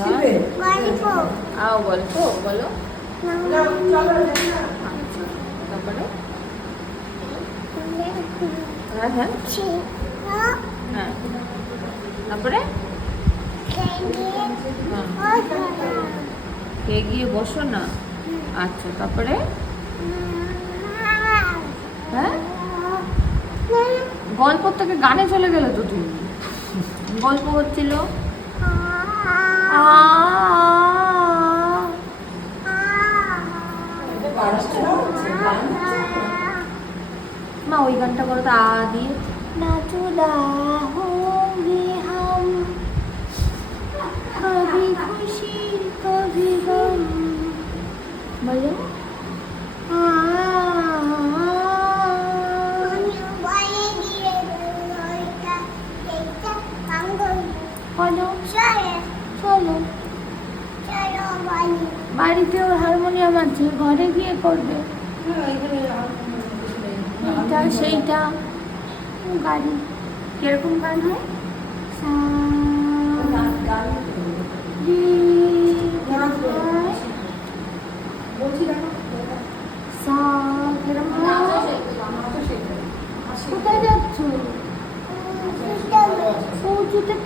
গল্প আও গল্প বলো। তারপরে? হ্যাঁ হ্যাঁ। হ্যাঁ। তারপরে? গিয়ে বসো না? আচ্ছা তারপরে? হ্যাঁ? গল্প থেকে গানে চলে গেলে তো তুমি গল্প হচ্ছিল? মা ওই গানটা বলো তো আ দিয়ে। না চুদা হোগে হাম। কবি খুশি কবি গম বলো। হারমোনিয়াম ঘরে গিয়ে করবে। এইটা সেইটা। গাড়ি। কীরকম গান হয়? কোথায় যাচ্ছ?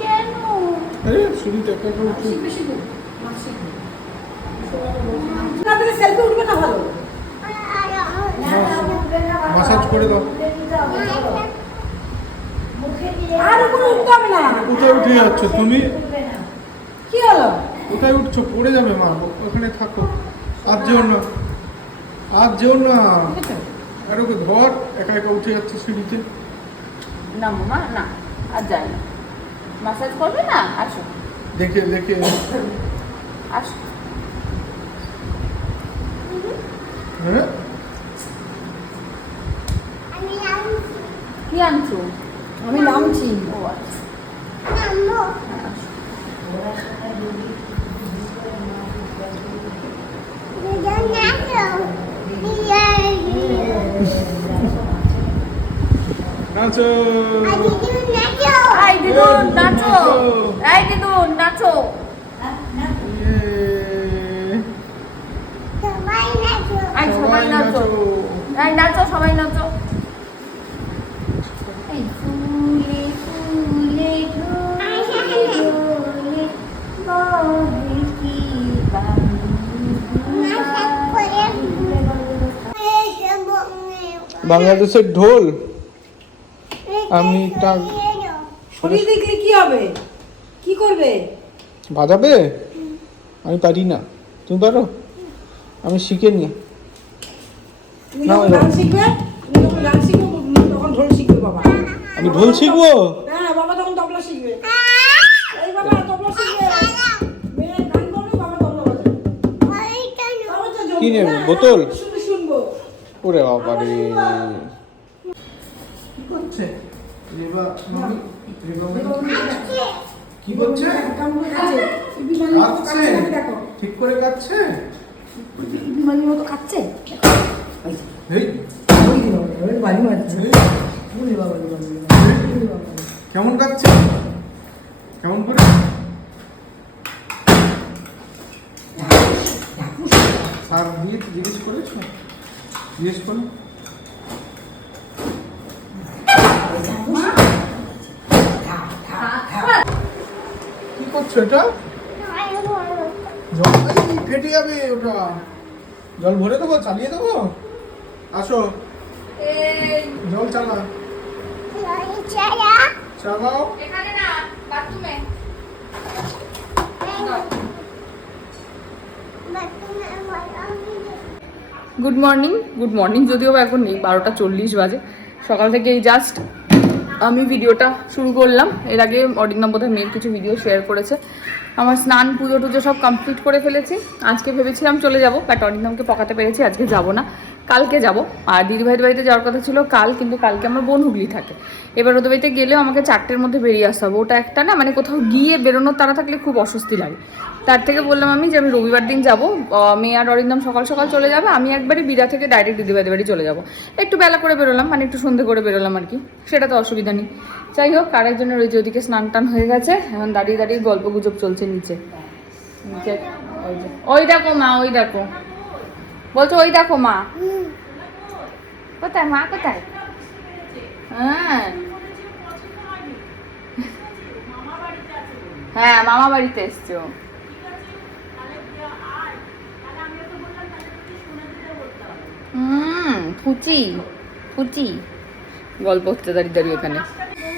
কেন? আরে সিঁড়িতে একটা সেলফি উঠবে না ভালো? মাসাজ করে দাও। আর উপরে উঠতে হবে না কোথায় উঠে যাচ্ছ তুমি? কি হলো? কোথায় উঠছো? পড়ে যাবে মা ওখানে থাকো। আর যেও না। আর যেও না। আর ওকে ধর একা একা উঠে যাচ্ছে সিঁড়িতে। না মামা না। আর যাই না। মাসাজ করবে না? আসো। দেখে দেখে। আসো হ্যাঁ কি আনছো? আমি নামছি। ও আচ্ছা। নাচো। এই দিদুন নাচো। এই দিদুন নাচো ইয়ে। এই সবাই সবাই নাচো নাচো। এই নাচো সবাই নাচো। বাংলাদেশের ঢোল। আমি শরীর দেখলে কি হবে? কি করবে? বাজাবে? আমি পারি না। তুমি পারো? আমি শিখে নি তুমি যখন। গান শিখবে তুমি যখন গান শিখবে তখন ঢোল শিখবে বাবা। আমি ঢোল শিখব? হ্যাঁ বাবা তখন তবলা শিখবে। এই বাবা তবলা শিখবে। মেয়ে গান করবে বাবা তবলা বাজাবে। বাবা তো জমবে কি নেবে, বোতল? শুনব ওরে বাবা রে। কি করছে? রেবা রেবা কি ঠিক করে বিমানের মতো খাচ্ছে কেমন কাচ্ছে কেমন করে? স্যার দিয়ে জিজ্ঞেস করেছ? জিজ্ঞেস করো। কি করছ এটা? জল ফেটে যাবে ওটা। জল ভরে দেবো? চালিয়ে দেবো? আসো। জল চালা। চালাও। এখানে না বাথরুমে। গুড মর্নিং গুড মর্নিং যদিও বা এখন নেই বারোটা চল্লিশ বাজে। সকাল থেকে এই জাস্ট আমি ভিডিওটা শুরু করলাম। এর আগে অডিনাম বোধহয় মেয়ের কিছু ভিডিও শেয়ার করেছে। আমার স্নান, পুজো টুজো সব কমপ্লিট করে ফেলেছি। আজকে ভেবেছিলাম চলে যাব বাট অরিন্দমকে পকাতে পেরেছি, আজকে যাব না। কালকে যাব। আর দিদিভাইদের বাড়িতে যাওয়ার কথা ছিল কাল, কিন্তু কালকে আমার বোন হুগলি থাকে। এবার ওদের বাড়িতে গেলেও আমাকে চারটের মধ্যে বেরিয়ে আসতে হবে। ওটা একটা না মানে কোথাও গিয়ে বেরোনোর তারা থাকলে খুব অস্বস্তি লাগে। তার থেকে বললাম আমি যে আমি রবিবার দিন যাব। মেয়ে আর অরিন্দম সকাল সকাল চলে যাবে। আমি একবারই বিড়া থেকে ডাইরেক্ট দিদিভাইদের বাড়ি চলে যাব। একটু বেলা করে বেরোলাম মানে একটু সন্ধে করে বেরোলাম আর কি। সেটা তো অসুবিধা নেই। যাই হোক, আরেকজনের ওই যে ওদিকে স্নান টান হয়ে গেছে। এখন দাঁড়িয়ে দাঁড়িয়ে গল্প গুজব চলছে নিচে। ওই দেখো মা, ওই দেখো। বলছো, ওই দেখো মা। কোথায় মা, কোথায়? হ্যাঁ। হ্যাঁ মামা বাড়িতে এসছো হুম ফুচি ফুচি। গল্প হচ্ছে দাঁড়িয়ে দাঁড়িয়ে ওখানে।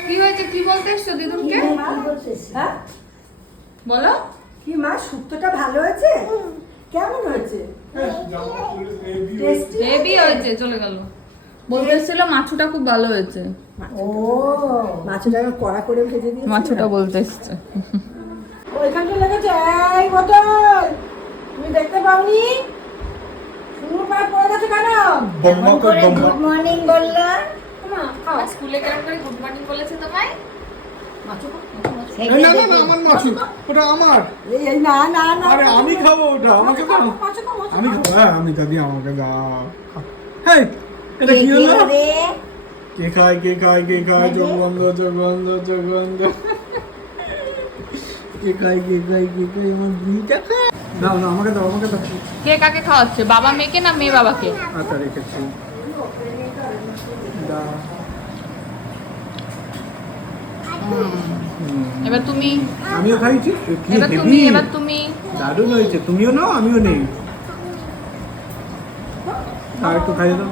কি হয়েছে? কি বলতে এসছো দিদুনকে? হ্যাঁ? বলো। কি মা শুক্তোটা ভালো হয়েছে? কেমন হয়েছে? হেভি হয়েছে চলে গেল। বলতে এসেছিল মাছুটা খুব ভালো হয়েছে। ও মাছটা কড়া করে ভেজে দিয়ে মাছুটা বলতে এসছে। ওইখানটা লেগেছে এই বোতল। তুমি দেখতে পাওনি? গুড মর্নিং বলল। স্কুলে কেমন করে গুড মর্নিং বলেছে তোমায়? না না না আমার মাছু ওটা আমার। এই এই না না না। আরে আমি খাব ওটা আমাকে দাও। মাছটা খাও, মাছটা আমি খাব। হ্যাঁ আমি দাদি আমাকে দাও হেই এটা কি হলো? কে খায় কে খায় কে খায়? চোখ বন্ধ চোখ বন্ধ চোখ বন্ধ কে খায় কে খায় কে খায়? আমার দুইটা খায়। দাও না আমাকে দাও আমাকে দাও। কে কাকে খাওয়াচ্ছে? বাবা মেয়েকে না মেয়ে বাবাকে? আচ্ছা রেখেছি। এবার তুমি আমিও খাইছি এবার তুমি এবার তুমি দারুণ হয়েছে। তুমিও নাও আমিও নেই। আর একটু খাইয়ে দাও।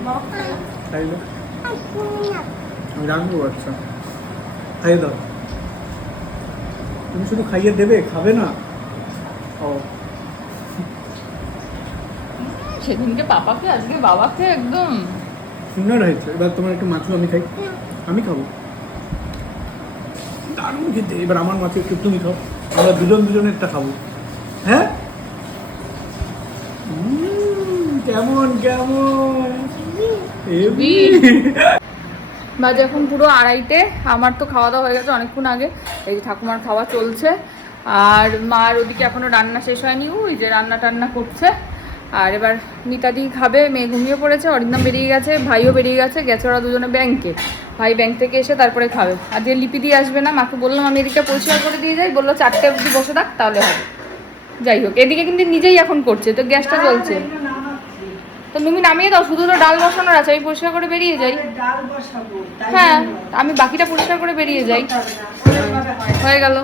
খাইয়ে দাও। আমি রাখব আচ্ছা। খাইয়ে দাও। তুমি শুধু খাইয়ে দেবে খাবে না? ও। সেদিনকে পাপাকে আজকে বাবাকে একদম। সুন্দর হয়েছে। এবার তোমার একটু মাছ আমি খাই। আমি খাব। দারুণ খেতে। এবার আমার মাছ একটু তুমি খাও। আমরা দুজন দুজনেরটা খাব। হ্যাঁ? কেমন কেমন। বাজে এখন পুরো আড়াইটে। আমার তো খাওয়া দাওয়া হয়ে গেছে অনেকক্ষণ আগে। এই যে ঠাকুমার খাওয়া চলছে। আর মার ওদিকে এখনও রান্না শেষ হয়নি। ওই যে রান্না টান্না করছে। আর এবার মিতাদি খাবে, মেয়ে ঘুমিয়ে পড়েছে, অরিন্দম বেরিয়ে গেছে, ভাইও বেরিয়ে গেছে গেছে ওরা দুজনে ব্যাংকে। ভাই ব্যাংক থেকে এসে তারপরে খাবে। আর দিয়ে লিপি দিয়ে আসবে না, মাকে বললাম আমি এদিকে পরিষ্কার করে দিয়ে যাই, বলল চারটে অবধি বসে থাক, তাহলে হবে। যাই হোক, এদিকে কিন্তু নিজেই এখন করছে, তো গ্যাসটা চলছে তো তুমি নামিয়ে দাও, শুধু তো ডাল বসানোর আছে, আমি পরিষ্কার করে বেরিয়ে যাই। হ্যাঁ আমি বাকিটা পরিষ্কার করে বেরিয়ে যাই। হয়ে গেল।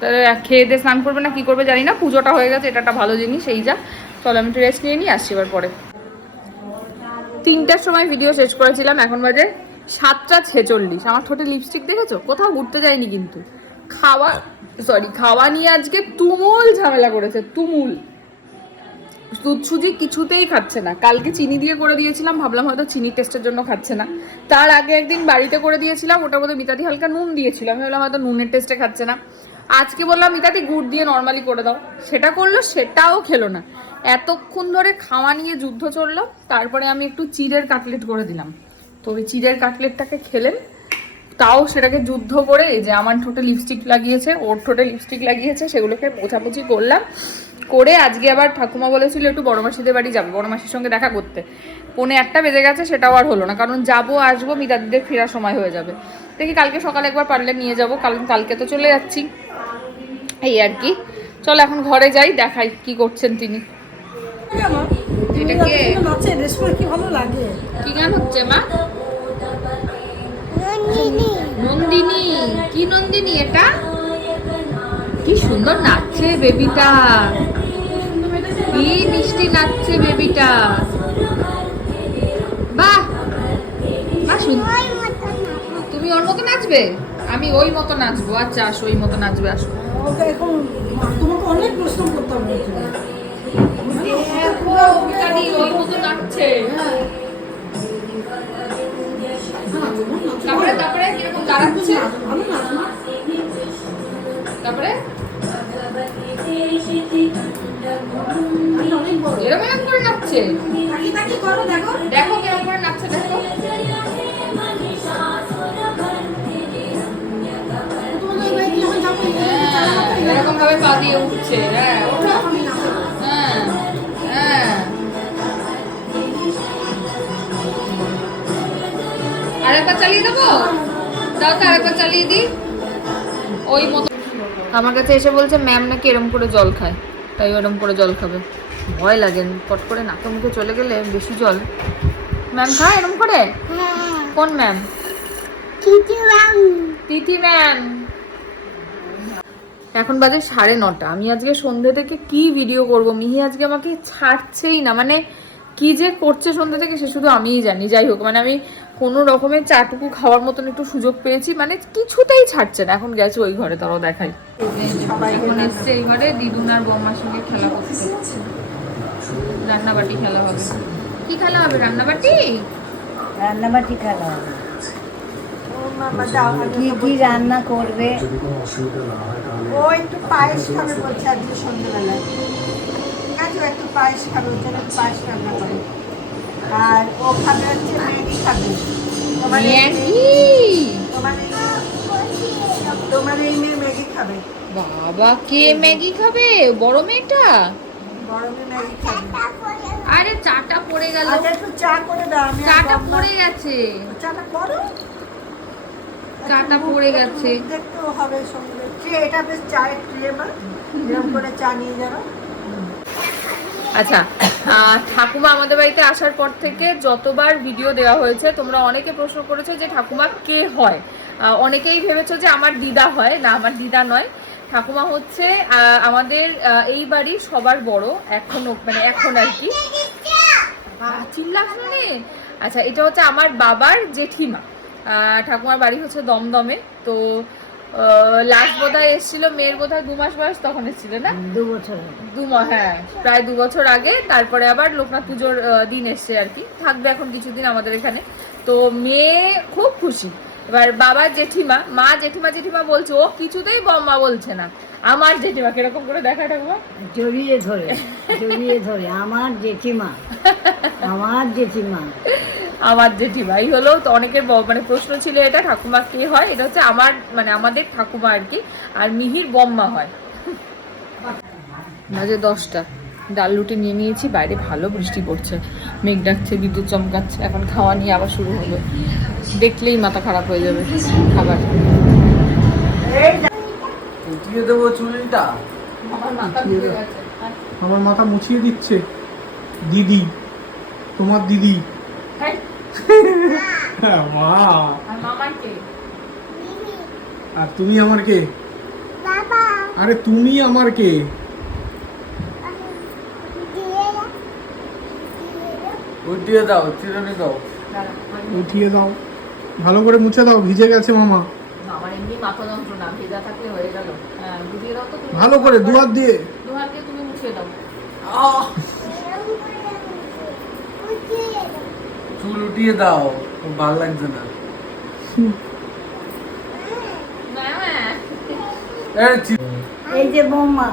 তাহলে খেয়ে দিয়ে স্নান করবে না, কি করবে জানি না, পুজোটা হয়ে গেছে, এটা একটা ভালো জিনিস, এই যা। চলো আমি একটু রেস্ট নিয়ে নিই আসছি এবার পরে। তিনটার সময় ভিডিও শেষ করেছিলাম, এখন বাজে সাতটা ছেচল্লিশ। আমার ঠোঁটে লিপস্টিক দেখেছ? কোথাও ঘুরতে যায়নি কিন্তু। খাওয়া সরি খাওয়া নিয়ে আজকে তুমুল ঝামেলা করেছে, তুমুল। দুধ সুজি কিছুতেই খাচ্ছে না। কালকে চিনি দিয়ে করে দিয়েছিলাম, ভাবলাম হয়তো চিনি টেস্টের জন্য খাচ্ছে না। তার আগে একদিন বাড়িতে করে দিয়েছিলাম, ওটার মধ্যে মিতাদি হালকা নুন দিয়েছিল। আমি ভাবলাম হয়তো নুনের টেস্টে খাচ্ছে না। আজকে বললাম, মিতাদি গুড় দিয়ে নর্মালি করে দাও। সেটা করল, সেটাও খেলো না। এতক্ষণ ধরে খাওয়া নিয়ে যুদ্ধ চলল, তারপরে আমি একটু চিড়ের কাটলেট করে দিলাম। তো ওই চিড়ের কাটলেটটাকে খেলেন, তাও সেটাকে যুদ্ধ করে যে আমার ঠোঁটে লিপস্টিক লাগিয়েছে, ওর ঠোঁটে লিপস্টিক লাগিয়েছে, সেগুলোকে মোছামুছি করলাম। করে আজকে আবার ঠাকুমা বলেছিল, একটু বড় মাসিদের বাড়ি যাবে, বড় মাসির সঙ্গে দেখা করতে। পৌনে একটা বেজে গেছে, সেটাও আর হলো না, কারণ যাব, আসব মিতাদিদের ফেরার সময় হয়ে যাবে। দেখি কালকে সকালে একবার পারলে নিয়ে যাব কারণ কালকে তো চলে যাচ্ছি। এই আর কি। চলো এখন ঘরে যাই, দেখাই কি করছেন তিনি। আমার? এটা কে? নাচে ড্রেস পরে কি ভালো লাগে? কি গান হচ্ছে মা? নন্দিনী। কি নন্দিনী এটা? কি সুন্দর নাচছে বেবিটা। কি মিষ্টি নাচছে বেবিটা। বাহ! বাহ তুমি ওর মতো নাচবে? আমি ওই মতো নাচবো। আচ্ছা আসো ওই মতো নাচবে আসো। ওকে এখন তোমাকে অনেক প্রশ্ন ওই মতো নাচছে। তারপরে তারপরে কীরকম দাঁড়াচ্ছে। এরকম এরকম করে নাচছে। দেখো। দেখো কেমন করে নাচছে দেখো। হ্যাঁ, এরকম ভাবে পা দিয়ে উঠছে হ্যাঁ। আরেকবার চালিয়ে দেবো? দাও তো আরেকবার চালিয়ে দিই। ওই মতো। আমার কাছে এসে বলছে ম্যাম নাকি এরম করে জল খায়। তাই ওরম করে জল খাবে। ভয় লাগে পট করে নাকে মুখে চলে গেলে বেশি জল। ম্যাম খায় এরম করে? কোন ম্যাম? তিথি ম্যাম। এখন বাজে সাড়ে নটা। আমি আজকে সন্ধ্যে থেকে কি ভিডিও করব? মিহি আজকে আমাকে ছাড়ছেই না। মানে কি যে করছে সন্ধ্যা থেকে সে শুধু আমিই জানি যাই হোক মানে আমি কোনো রকমের চাটুকু খাওয়ার মতন একটু সুযোগ পেয়েছি মানে কিছুতেই ছাড়ছে না এখন গেছে ওই ঘরে তারাও দেখাই। এখন এসছে এই ঘরে দিদুন আর বম্মার সঙ্গে খেলা করতে রান্নাবাটি খেলা হবে। কি খেলা হবে রান্নাবাটি? রান্নাবাটি খেলা হবে। কি কি রান্না করবে? ও একটু পায়েস খাবে বলছে আজকে সন্ধ্যাবেলায়। একটু পায়েস খাবে ওর জন্য পায়েস রান্না করে। আর ও খাবে হচ্ছে ম্যাগি খাবে। তোমার তোমার এই তোমার এই মেয়ে ম্যাগি খাবে। বাবা কে ম্যাগি খাবে? বড় মেয়েটা? বড় মেয়ে ম্যাগি খাবে। আরে চাটা পড়ে গেল। আচ্ছা একটু চা করে দাও আমি চাটা পড়ে গেছে। চাটা করো। চাটা পড়ে গেছে। দেখতেও হবে সঙ্গে। এটা বেশ চায়ের ট্রে মা। এরকম করে চা নিয়ে যাবে। আচ্ছা ঠাকুমা আমাদের বাড়িতে আসার পর থেকে যতবার ভিডিও দেওয়া হয়েছে, তোমরা অনেকে প্রশ্ন করেছ যে ঠাকুমা কে হয়? অনেকেই ভেবেছো যে আমার দিদা হয়। না, আমার দিদা নয়। ঠাকুমা হচ্ছে আমাদের এই বাড়ি সবার বড়, এখনও মানে এখন আর কি। চিল্লাস আচ্ছা এটা হচ্ছে আমার বাবার জেঠিমা। ঠাকুমার বাড়ি হচ্ছে দমদমে। তো লাস্ট বোধহয় এসেছিল মেয়ের বোধহয় দু মাস বয়স তখন এসেছিল না? দু বছর দু মাস হ্যাঁ প্রায় দু বছর আগে তারপরে আবার লোকনাথ পুজোর দিন এসছে আর কি। থাকবে এখন কিছুদিন আমাদের এখানে। তো মেয়ে খুব খুশি। এবার বাবার জেঠিমা মা জেঠিমা জেঠিমা বলছে ও কিছুতেই বম্মা বলছে না। আমার জেঠিমা কীরকম করে দেখা ঠাকুমা? জড়িয়ে ধরে জড়িয়ে ধরে আমার জেঠিমা আমার জেঠিমা। আমার জেঠিমা এই হলো তো অনেকের মানে প্রশ্ন ছিল এটা ঠাকুমা কে হয়? এটা হচ্ছে আমার মানে আমাদের ঠাকুমা আর কি আর মিহির বম্মা হয়। বাজে দশটা ডাল রুটি নিয়ে নিয়েছি বাইরে ভালো বৃষ্টি পড়ছে মেঘ ডাকছে বিদ্যুৎ চমকাচ্ছে এখন খাওয়া নিয়ে আবার শুরু হবে দেখলেই মাথা খারাপ হয়ে যাবে খাবার। উঠিয়ে দেবো চুলটা। আমার মাথা মুছিয়ে দিচ্ছে। দিদি তোমার দিদি। হ্যাঁ। আর তুমি আমার কে? আরে তুমি আমার কে? উঠিয়ে দাও চিরুনি দাও। উঠিয়ে দাও। ভালো করে মুছে দাও ভিজে গেছে মামা। আমার এমনি মাথা যন্ত্রণা ভেজা থাকলে হয়ে গেল। হ্যাঁ দাও তো ভালো করে দুয়ার দিয়ে। দিয়ে তুমি মুছিয়ে দাও। চুল উঠিয়ে দাও ভালো লাগছে না। এই যে বৌমা।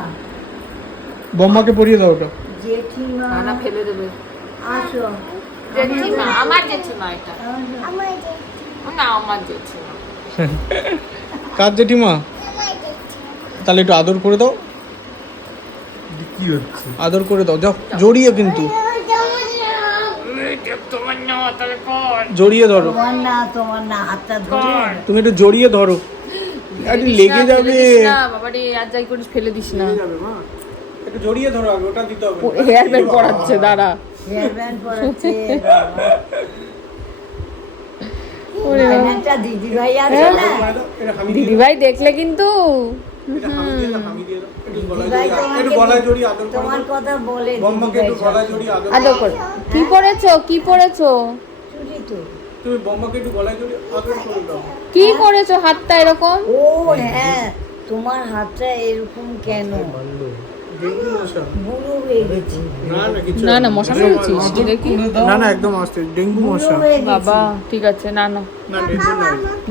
বম্মাকে পরিয়ে দাও ওটা। জেঠিমা। না ফেলে দেবে। আসো। জেঠিমা আমার জেঠিমা এটা। না আমার জেঠিমা কার জেঠিমা? তাহলে একটু আদর করে দাও। কি হচ্ছে? আদর করে দাও। যাও জড়িয়ে কিন্তু। জড়িয়ে ধরো। না তোমার না হাতটা ধরে। তুমি একটু জড়িয়ে ধরো। আরে লেগে যাবে। বাবা রে আর যাই করিস ফেলে দিস না। একটু জড়িয়ে ধরো আগে ওটা দিতে হবে। হেয়ার ব্যান্ড পড়াচ্ছে দাঁড়া। হেয়ার ব্যান্ড পরাচ্ছে ওরে বাবা। একটা দিদি ভাই আছে না? এটা হামি দিয়ে দিদি ভাই দেখলে কিন্তু দিদিভাই। দিদিভাই কি পড়েছো কি পড়েছো তুমি বম্মাকে একটু গলায় জড়িয়ে আদর করে দাও। কি করেছ হাতটা এরকম? ও হ্যাঁ। তোমার হাতটা এরকম কেন? হয়ে না না মশা মেরেছিস দেখি। না না একদম আস্তে ডেঙ্গু মশা। বাবা ঠিক আছে না না।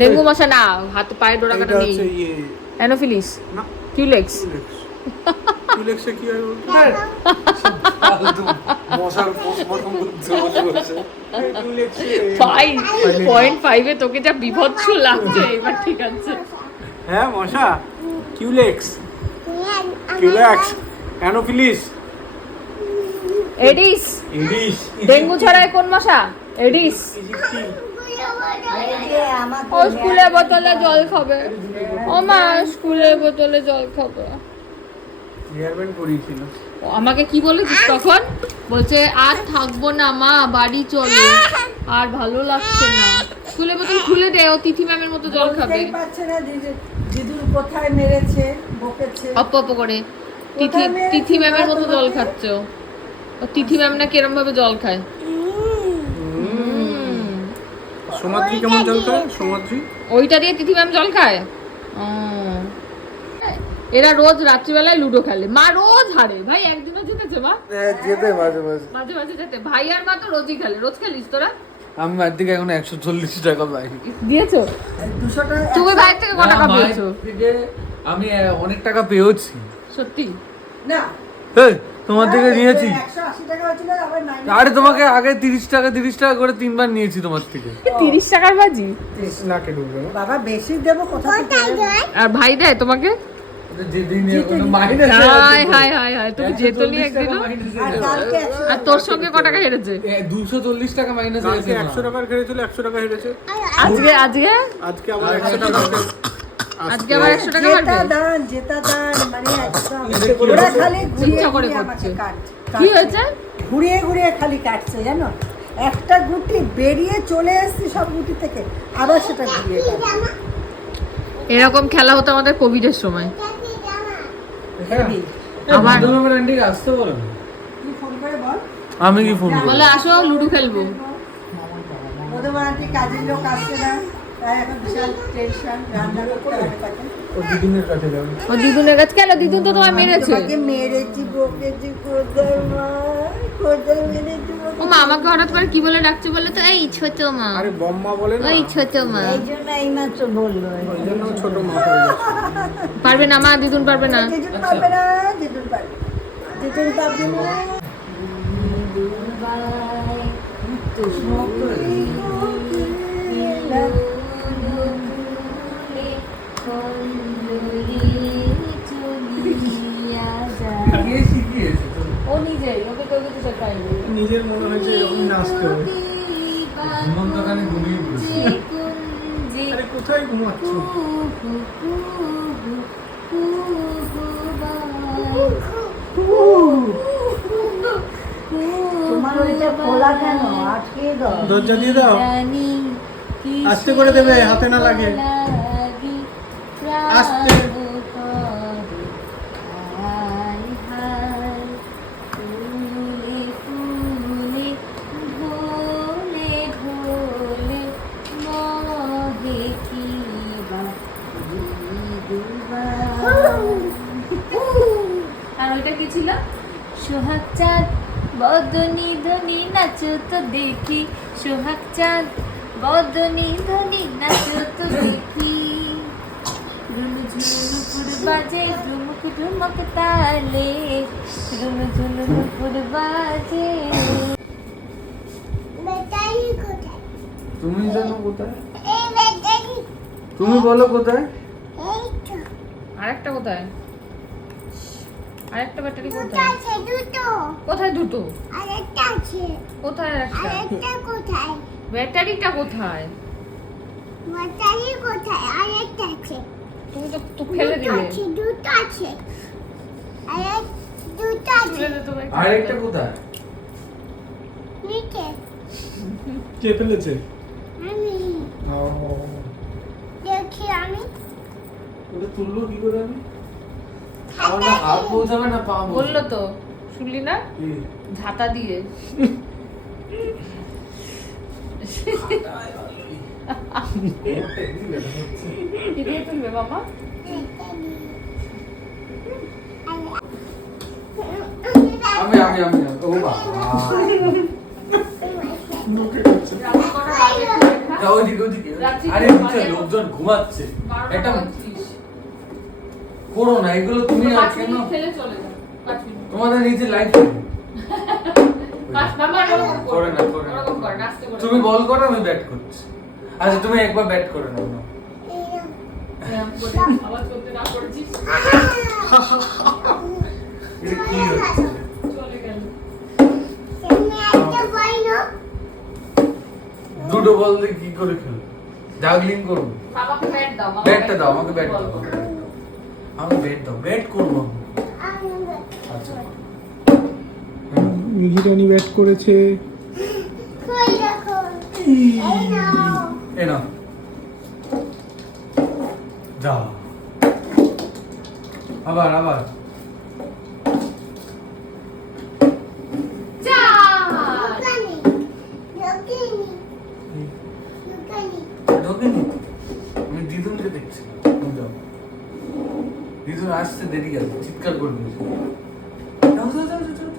ডেঙ্গু মশা না হাত পায়ে ডোরা কাটা নেই। ইয়ে। অ্যানোফিলিস? কিউলেক্স? কিউলেক্স। কিউলেক্সে কি হয় মশার পোস্টমর্টম কিউলেক্সে। ফাইভ পয়েন্ট ফাইভে তোকে যা বিভৎস লাগছে এবার ঠিক আছে। হ্যাঁ মশা। Culex. Culex. Anopheles aedes. Aedes dengue ছড়ায় কোন মশা? এডিস। ও স্কুলে বোতলে জল খাবে। ও মা স্কুলে বোতলে জল খাবে। ও আমাকে কি বলেছিস তখন? বলছে আর থাকব না মা বাড়ি চলো। আর ভালো লাগছে না। স্কুলে বোতল খুলে দে ও তিথি ম্যামের মতো জল খাবে। পারছে না দিদুর কোথায় মেরেছে বকেছে। অপ অপ করে। তিথি তিথি ম্যামের মতো জল? খাচ্ছে। ও। তিথি ম্যাম না কিরম ভাবে জল খায়? সমাদ্রি কেমন জল খায়? সমাদ্রি ওইটা দিয়ে তিথি ম্যাম জল খায়। এরা রোজ রাত্রিবেলায় লুডো খেলে। মা রোজ হারে। ভাই একদিনও জিতেছে মা। যেতে মাঝে মাঝে। মাঝে মাঝে যেতে ভাই আর মা তো রোজই খেলে। রোজ খেলিস তোরা? আমি মায়ের থেকে এখন একশো চল্লিশ টাকা পাই। দিয়েছ? দুশো টাকা তুমি ভাই থেকে কত টাকা পেয়েছ আমি অনেক টাকা পেয়েছি সত্যি? না। এই, তোমার থেকে নিয়েছি। আরে তোমাকে আগে তিরিশ টাকা তিরিশ টাকা করে তিনবার নিয়েছি তোমার থেকে। তিরিশ টাকার বাজি? নাকে ঢুকবে বাবা বেশি দেবো কোথা থেকে আর ভাই দেয় তোমাকে? যেদিন minus high high high high তুমি যেতনি একদিনও আর কালকে একশো আর তোর সঙ্গে ক টাকা হেরেছে? দুশো চল্লিশ টাকা মাইনাস একশো টাকার খেলেছিল একশো টাকা হেরেছে। আজকে আজকে? আজকে আবার একশো টাকা আজকে আবার একশো টাকা জেতা দান জেতা দান মানে একদম। ওরা খালি ঘুরিয়ে করে করছে। কি হয়েছে? ঘুরিয়ে ঘুরিয়ে খালি কাটছে জানো? একটা গুটি বেরিয়ে চলে এসেছি সব গুটি থেকে আবার সেটা ঘুরিয়ে এরকম খেলা হতো আমাদের কোভিডের সময়। আমার আসতে বলো। না। তুই ফোন করে বল। আমি কি ফোন বলে আসো লুডো খেলব। কাজের লোক আসছে না। ও দিদিনের কাছে যাবে। ও দিদুনের কাছে? কেন? দিদুন তো তোমায় মেরেছে। মেরেছি বকেছি কোথায় মা কোথায় মেরেছি ও মা আমাকে হঠাৎ করে কি বলে ডাকছে বলে তো? এই ছোট মা। আরে বম্মা বলে না। ওই ছোট মা। এই জন্য এই মাত্র বলল। ওই জন্য ছোট মা পারবে না মা দিদুন পারবে না। জিজুন পারবে না জিজুন পারবে জিজুন পারবে না। কে নিজের মনে হয়েছে এরকম নাচতে হবে। ঘুমিয়ে পড়েছি। আরে কোথায় ঘুমাচ্ছ? তোমার ওইটা খোলা কেন? আটকে দাও। দরজা দিয়ে দাও। আস্তে করে দেবে হাতে না লাগে। আস্তে। সোহাগ চাঁদ বদনি ধনি নাচো তো দেখি। সোহাগ চাঁদ বদনি ধনি নাচো তো দেখি। রুনু ঝুনু নুপুর বাজে ঝুমুক ঝুমক তালে। রুনু ঝুনু নুপুর বাজে তুমি জানো কোথায়? তুমি বলো কোথায়? আরেকটা কোথায়? আরেকটা ব্যাটারি কোথায়? আছে দুটো। কোথায় দুটো? কোথায় একটা ব্যাটারিটা কোথায়? তুমি তো তো ফেলে দিলে। ফেলে দে তো ভাই। আরেকটা কোথায়? কে ফেলেছে? ও, দেখি আমি। ওটা তুললো কি করে আমি? আমার না হাত পৌঁছাবে না পা বলল তো শুনলি না? ঝাঁটা দিয়ে। দিয়ে তুলবে বাবা। আমি আমি আমি আমি। ও বাবা। যাও ওইদিকে ওইদিকে রাত্রি আরে লোকজন ঘুমাচ্ছে। একটা করো না এগুলো তুমি আর কেন? ফেলে চলে যাও তোমাদের নিজে লাইফ কর। না করে না। তুমি বল করো আমি ব্যাট করছি। আচ্ছা তুমি একবার ব্যাট করে নাও কি হচ্ছে? দুটো বল দিয়ে কি করে খেলো জাগলিং করব? ব্যাটটা দাও আমাকে ব্যাট দাও। আমাকে ব্যাট দাও। ব্যাট করব আমি। আমি আচ্ছা ব্যাট করেছে। এ নাও। যা আবার আবার চার লুকানি লুকানি লুকানি ঢোকেনি আমি দিদুনকে দেখছি তুমি যাও দিদুন আসতে দেরি আছে চিৎকার করবে যাও যাও যাও যাও,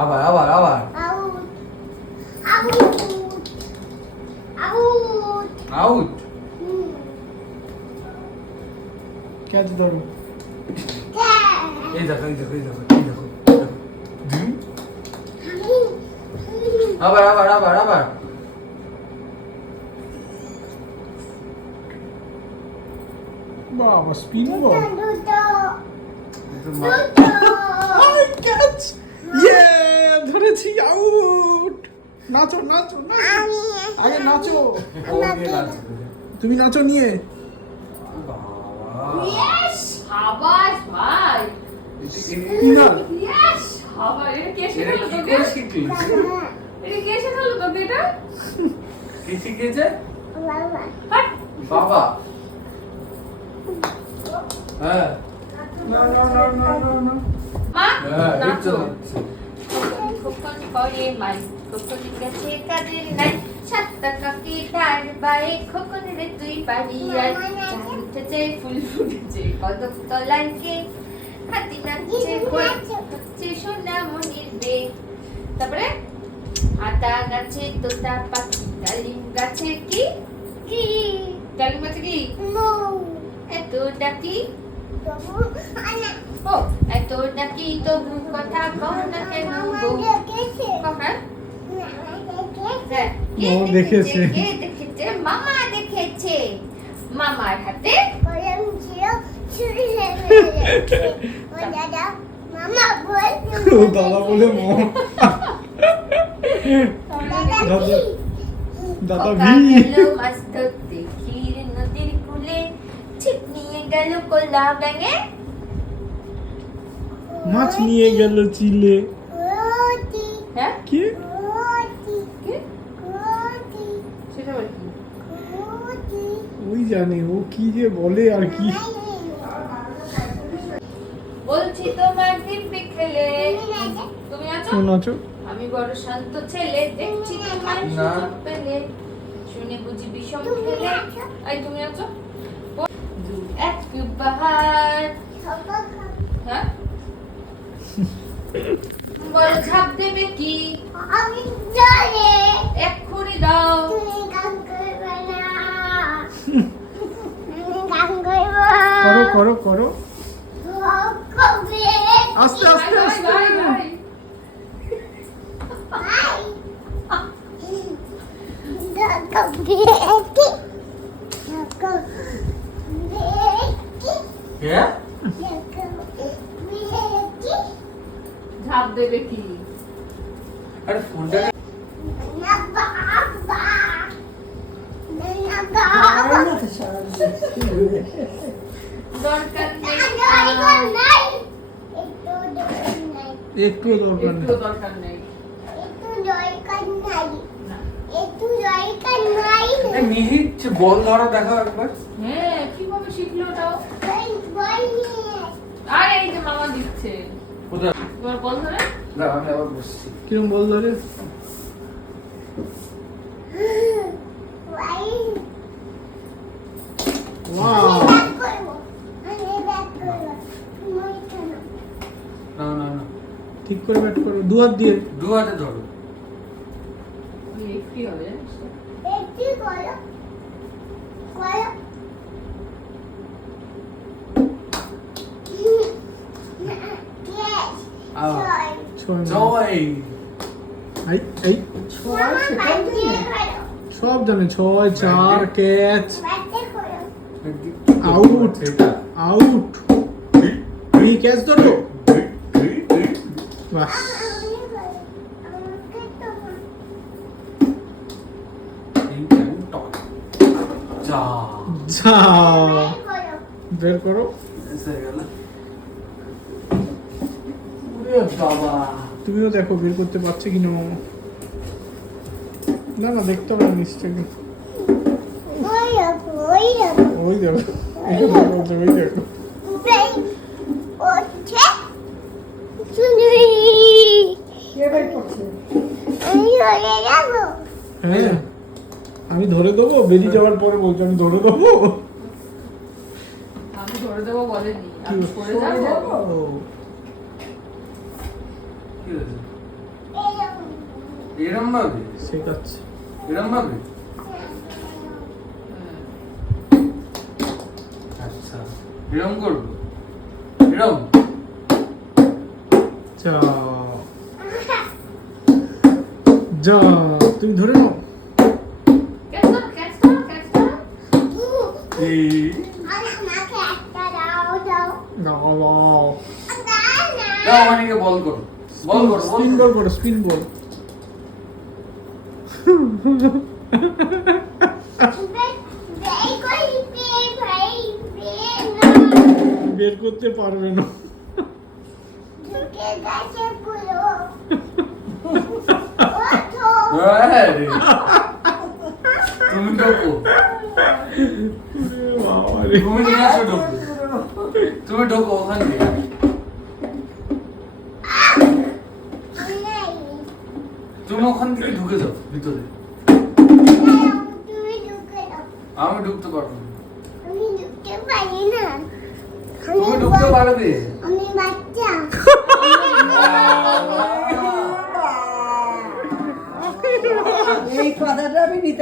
আবার আবার আবার out out out out hmm catch ধরো ক্যাচ এই দেখো এই দেখো এই দেখো এই দেখো এই দেখো। হুম? আবার আবার আবার আবার বাবা স্পিন বল দুটো ধরেছি আউট নাচো নাচো নাচো। আগে নাচো। তুমি নাচো নিয়ে। বাবা। ইয়েস বাবা। হ্যাঁ। না না না না না না। মা হ্যাঁ করে মাই খোকন গেছে কাদের নাই সাত টাকা কি তার বায়ে খোকন রে তুই বাড়ি আয়। উঠেছে ফুল ফুটেছে কদম তলায় কে? হাতি নাচছে হচ্ছে সোনা মনির বে। তারপরে আতা গাছে তোতা পাখি ডালিম গাছে কি? কি? ডালিম গাছে কি? এত ডাকি? ও এত কথা কহ না কেন হ্যাঁ দেখেছে হ্যাঁ, কে ও দেখেছে। মামা দেখেছে। মামার হাতে কলম ছিল ছুরি দাদা মামা বল ও দাদা বলে মো। দাদা দাদা ভি। ধরতে ক্ষীর নদীর কূলে ছিপ নিয়ে গেল কলা ব্যাঙে। মাছ নিয়ে গেল চিলে হ্যাঁ? কি? ওই জানে ও কি যে বলে আর কি। বলছি তোমার দিব্যি খেলে। তুমি আছো? শোন আছো? আমি বড় শান্ত ছেলে দেখছি তোমার না। সুযোগ পেলে। শুনে বুঝি বিষম খেলে। এই তুমি আছো? এক বাহার হ্যাঁ? বল ঝাঁপ দেবে কি আমি জানি এক্ষুনি দাও তুমি গান করবে না আমি গান করব করো করো করো কবে আস্তে আস্তে ভাই, আস্তে ভাই, ভাই, হ্যাঁ ঝাঁপ দেবে কি? আরে ফোনটা হয়। দরকার নেই। একটু দরকার একটু দরকার নেই। না। এই মিহির যে বল ধরা দেখাও একবার। হ্যাঁ কীভাবে শিখলো ওটাও? আর এই যে মামা দিচ্ছে। তোমার বল ধরে? দাঁড়া আমি আবার বসছি। কিরম বল ধরে? না না না। ঠিক করে ব্যাট করো দু হাত দিয়ে। দু হাতে ধরো। একটি হবে একটি করো করো ছয় মানে। জয় এই এই ছয় মামা সেটাই বাদ দিয়ে জানি না। করো সব জানে ছয় চার ক্যাচ বাদ দিয়ে করো আউট আউট তুমি ক্যাচ ধরো বাহ আমি করো আমাকে তো যা যা করো বের করো এসে গেল ওরে বাবা। তুমিও দেখো বের করতে পারছে কিনা মামা? না না দেখতে হবে নিশ্চয়ই। ওই দেখো ওই দেখো। কে হ্যাঁ আমি ধরে দেবো বেরিয়ে যাওয়ার পরে বলছি আমি ধরে দেবো। আমি ধরে দেবো বলেনি। আমি সরে সরে যাব যাব? ও, কি হয়েছে এরকম এরম ভাবে? শেখাচ্ছে এরম ভাবে? আচ্ছা এরম করব? এরম? যা। যা তুমি ধরে নাও। দাও মানিকে বল করো। বল করো বল স্পিন করো। বল করো স্পিন বল। বের করতে পারবে না। তুমি ঢোকো। তুমি ঢোকো ওখান থেকে নাই তুমি ওখান থেকে ঢুকে যাও ভিতরে। আমি ঢুকতে পারব আমি ঢুকতে পারি না। তুমি ঢুকতে পারবে। আমি বাচ্চা। এই কথাটা আমি নিতে